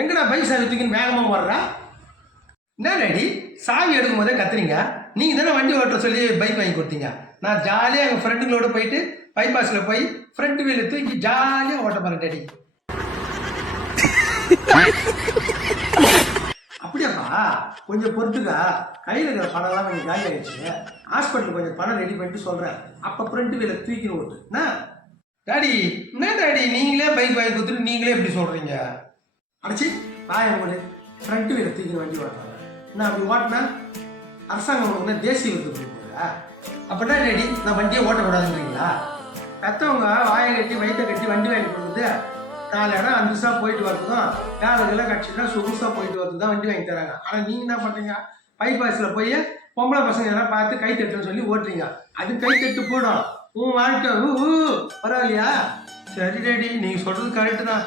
எங்கடா பைக் சாவி தூக்கின்னு வேகமாக வர்றா? என்ன டாடி சாவி எடுக்கும் போதே கத்துறீங்க? நீங்கள் தானே வண்டி ஓட்ட சொல்லி பைக் வாங்கி கொடுத்தீங்க. நான் ஜாலியாக எங்கள் ஃப்ரெண்டுங்களோட போயிட்டு பைபாஸில் போய் ஃப்ரண்ட் வீலை தூக்கி ஜாலியாக ஓட்ட போகிறேன் டாடி. அப்படியாப்பா? கொஞ்சம் பொறுத்துக்கா. கையில் இருக்கிற பணம்லாம் கொஞ்சம் காலி ஆகிடுச்சு. ஹாஸ்பிட்டலுக்கு கொஞ்சம் பணம் ரெடி பண்ணிட்டு சொல்கிறேன். அப்போ ஃப்ரண்ட் வீலை தூக்கின்னு ஓட்டு. என்ன டாடி? என்ன டாடி நீங்களே பைக் வாங்கி கொடுத்துட்டு நீங்களே எப்படி சொல்கிறீங்க? அடைச்சி பாய மூடு. ஃப்ரண்ட் வீலை தூக்கின்னு வண்டி ஓட்டுறாங்க. நான் அப்படி ஓட்டினா அரசாங்கம் உங்களுக்கு தேசிய விருது கொடுக்குறா? அப்படின்னா டாடி நான் வண்டியை ஓட்டக்கூடாதுன்றீங்களா? பெற்றவங்க வாயை கட்டி வயிற்றை கட்டி வண்டி வாங்கி கொடுக்குறது 4 இடம் 5 நிமிஷம் போயிட்டு வரதுக்கும் வேலைகள்லாம் கட்சினா சொகுசாக போயிட்டு வரது தான் வண்டி வாங்கி தராங்க. ஆனால் நீங்கள் என்ன பண்ணுறீங்க? பைபாஸில் போய் பொம்பளை பசங்க எல்லாம் பார்த்து கை தட்டுன்னு சொல்லி ஓட்டுறீங்க. அது கை தட்டு போடும். உன் வாழ்க்கை பரவாயில்லையா? சரி டாடி நீங்கள் சொல்கிறது கரெக்டு தான்.